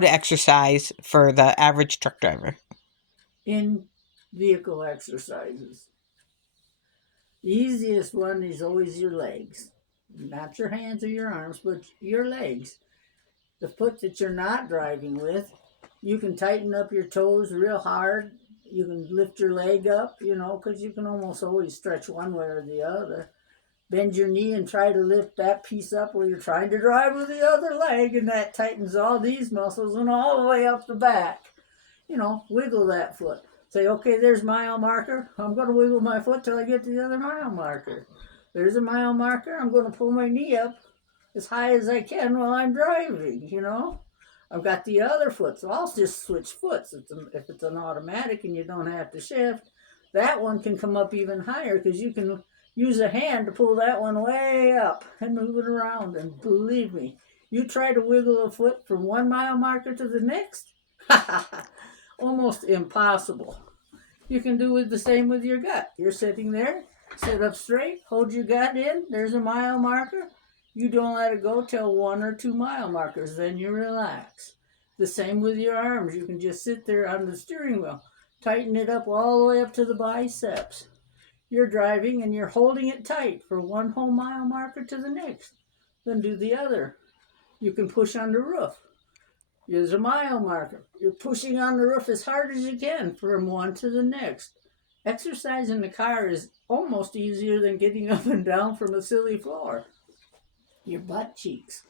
to exercise for the average truck driver? In vehicle exercises, the easiest one is always your legs. Not your hands or your arms, but your legs. The foot that you're not driving with, you can tighten up your toes real hard. You can lift your leg up, because you can almost always stretch one way or the other. Bend your knee and try to lift that piece up where you're trying to drive with the other leg, and that tightens all these muscles and all the way up the back. Wiggle that foot. Say, okay, there's mile marker. I'm going to wiggle my foot till I get to the other mile marker. There's a mile marker. I'm going to pull my knee up as high as I can while I'm driving. I've got the other foot, so I'll just switch foots. If it's an automatic and you don't have to shift, that one can come up even higher because you can use a hand to pull that one way up and move it around. And believe me, you try to wiggle a foot from one mile marker to the next, almost impossible. You can do the same with your gut. You're sitting there, sit up straight, hold your gut in. There's a mile marker. You don't let it go till 1 or 2 mile markers, then you relax. The same with your arms. You can just sit there on the steering wheel, tighten it up all the way up to the biceps. You're driving and you're holding it tight for 1 whole mile marker to the next. Then do the other. You can push on the roof. There's a mile marker. You're pushing on the roof as hard as you can from one to the next. Exercise in the car is almost easier than getting up and down from a silly floor. Your butt cheeks.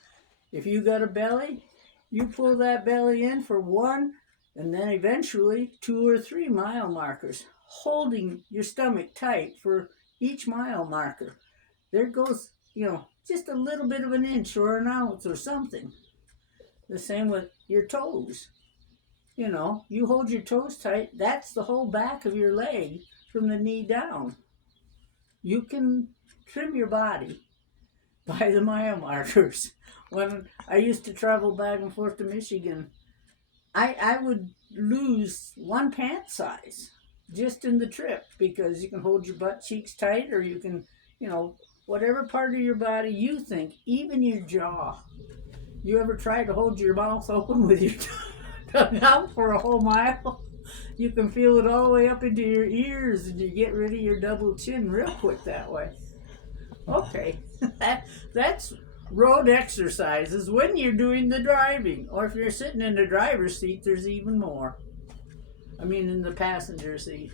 If you got a belly, you pull that belly in for 1 and then eventually 2 or 3 mile markers, holding your stomach tight for each mile marker. There goes, just a little bit of an inch or an ounce or something. The same with your toes. You hold your toes tight, that's the whole back of your leg from the knee down. You can trim your body by the mile markers. When I used to travel back and forth to Michigan, I would lose 1 pant size just in the trip because you can hold your butt cheeks tight, or you can, whatever part of your body you think, even your jaw. You ever try to hold your mouth open with your tongue out for a whole mile? You can feel it all the way up into your ears, and you get rid of your double chin real quick that way. Okay, that's road exercises when you're doing the driving. Or if you're sitting in the driver's seat, there's even more. In the passenger seat.